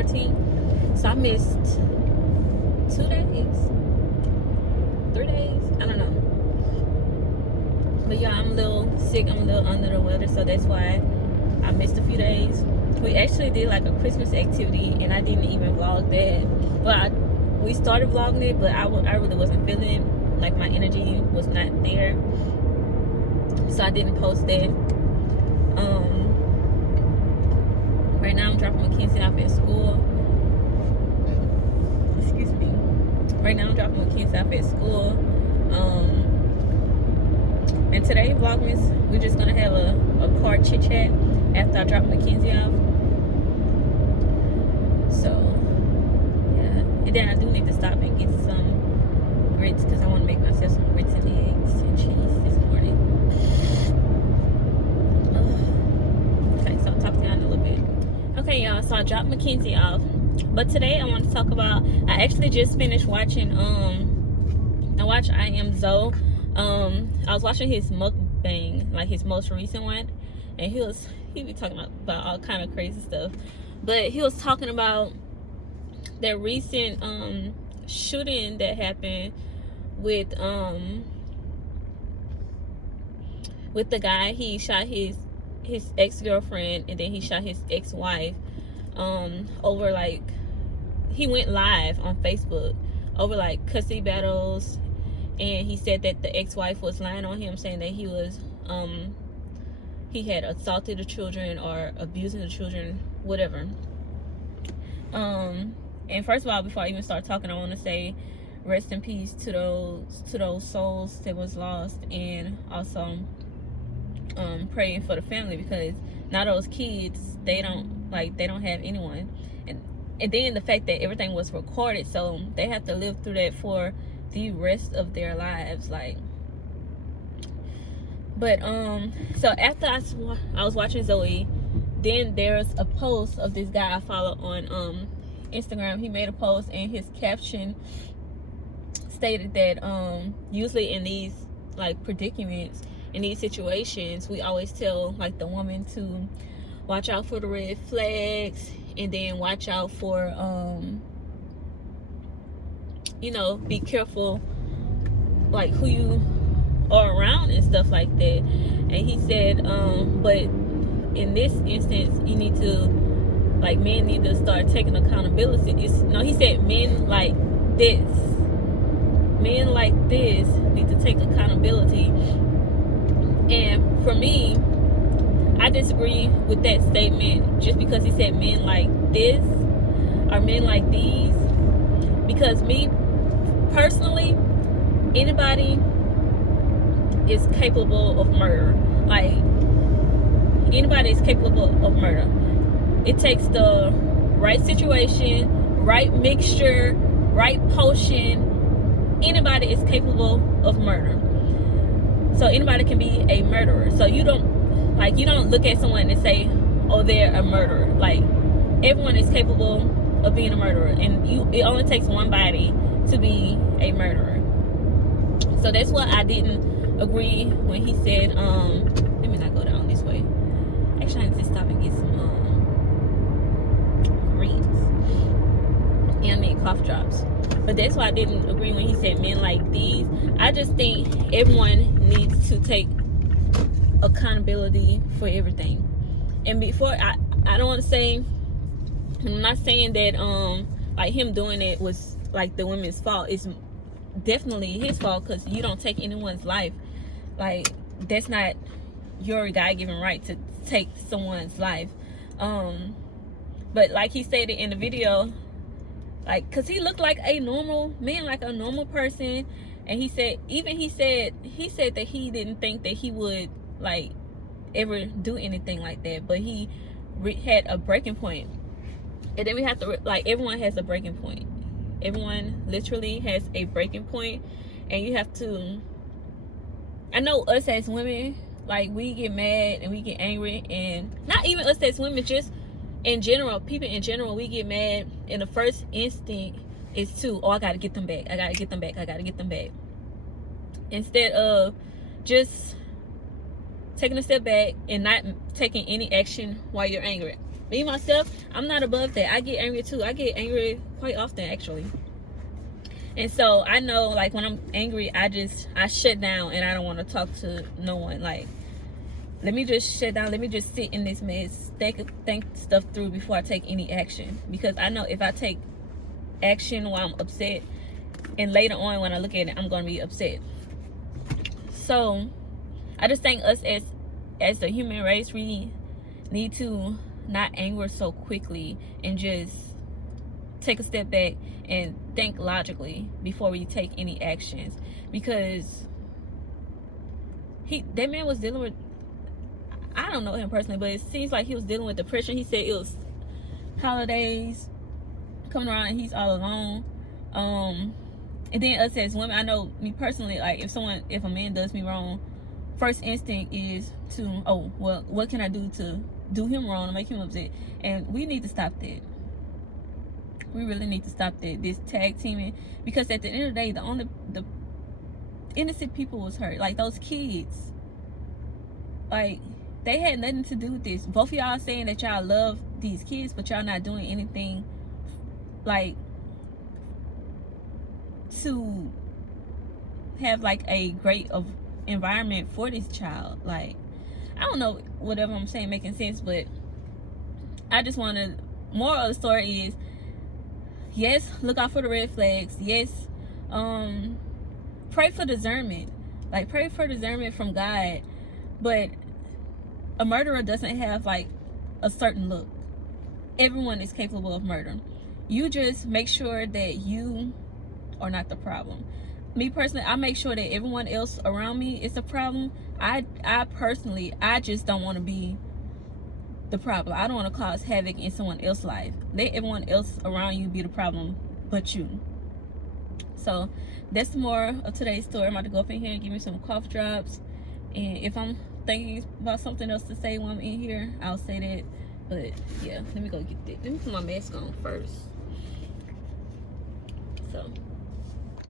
14th. So I missed 2 days, 3 days, I don't know. But yeah, I'm a little sick, I'm a little under the weather, so that's why I missed a few days. We actually did like a Christmas activity, and I didn't even vlog that. But we started vlogging it, but I really wasn't feeling it. Like my energy was not there, so I didn't post that. Right now I'm dropping Mackenzie off at school. Excuse me. Right now I'm dropping Mackenzie off at school. And today, Vlogmas, we're just gonna have a car chit chat after I drop Mackenzie off. So, yeah. And then I do need to stop and get some grits because I want to make myself some grits and eggs and cheese this morning. Okay, so I'll talk to y'all in a little bit. Okay, y'all, so I dropped Mackenzie off. But today I want to talk about, I actually just finished watching, I watched I Am Zoe. I was watching his mukbang, like his most recent one, and he be talking about all kind of crazy stuff. But he was talking about that recent shooting that happened with the guy. He shot his ex-girlfriend, and then he shot his ex-wife over, like, he went live on Facebook over like custody battles. And he said that the ex-wife was lying on him, saying that he was, he had assaulted the children or abusing the children, whatever. And first of all, before I even start talking, I want to say rest in peace to those souls that was lost, and also praying for the family, because now those kids, they don't have anyone, and then the fact that everything was recorded, so they have to live through that for the rest of their lives. Like, but so after I was watching Zoe, then there's a post of this guy I follow on Instagram. He made a post, and his caption stated that usually in these like predicaments, in these situations, we always tell like the woman to watch out for the red flags, and then watch out for you know, be careful like who you are around and stuff like that. And he said but in this instance, you need to, like, men need to start taking accountability. He said men like this need to take accountability. And for me, I disagree with that statement, just because he said men like this or men like these. Because me personally, anybody is capable of murder. Like, anybody is capable of murder. It takes the right situation, right mixture, right potion. Anybody is capable of murder. So anybody can be a murderer. So you don't look at someone and say, oh, they're a murderer. Like, everyone is capable of being a murderer, and it only takes one body to be a murderer. So that's why I didn't agree when he said, let me not go down this way. Actually, I need to stop and get some greens. And I need cough drops. But that's why I didn't agree when he said men like these. I just think everyone needs to take accountability for everything. And before, I don't want to say, I'm not saying that like him doing it was like the women's fault. It's definitely his fault, because you don't take anyone's life. Like, that's not your God-given right to take someone's life. But like he stated in the video, like, because he looked like a normal man, like a normal person. And he said that he didn't think that he would like ever do anything like that, but he had a breaking point. And then we have to, like, everyone has a breaking point. Everyone literally has a breaking point, and you have to, I know us as women, like, we get mad and we get angry, and not even us as women, just in general, people in general, we get mad, and the first instinct is to, oh, I gotta get them back, I gotta get them back, I gotta get them back, instead of just taking a step back and not taking any action while you're angry. Me myself, I'm not above that. I get angry too. I get angry quite often, actually. And so I know, like, when I'm angry, I shut down and I don't want to talk to no one. Like, let me just shut down. Let me just sit in this mess, think stuff through before I take any action. Because I know if I take action while I'm upset, and later on when I look at it, I'm going to be upset. So I just think us as the human race, we need to not anger so quickly and just take a step back and think logically before we take any actions. Because that man was dealing with, I don't know him personally, but it seems like he was dealing with depression. He said it was holidays coming around and he's all alone. And then us as women, I know me personally, like if a man does me wrong, first instinct is to, oh, well, what can I do to do him wrong to make him upset? And we need to stop that. We really need to stop that, this tag teaming, because at the end of the day, the innocent people was hurt. Like those kids, like they had nothing to do with this. Both of y'all saying that y'all love these kids, but y'all not doing anything like to have like a great environment for this child. Like, I don't know whatever I'm saying making sense, but I just want to, moral of the story is, yes, look out for the red flags. Yes, pray for discernment. Like, pray for discernment from God. But a murderer doesn't have like a certain look. Everyone is capable of murder. You just make sure that you are not the problem. Me personally, I make sure that everyone else around me is a problem. I personally, I just don't want to be the problem. I don't want to cause havoc in someone else's life. Let everyone else around you be the problem but you. So that's more of today's story. I'm about to go up in here and give me some cough drops, and if I'm thinking about something else to say when I'm in here, I'll say that. But yeah, let me go get that. Let me put my mask on first. So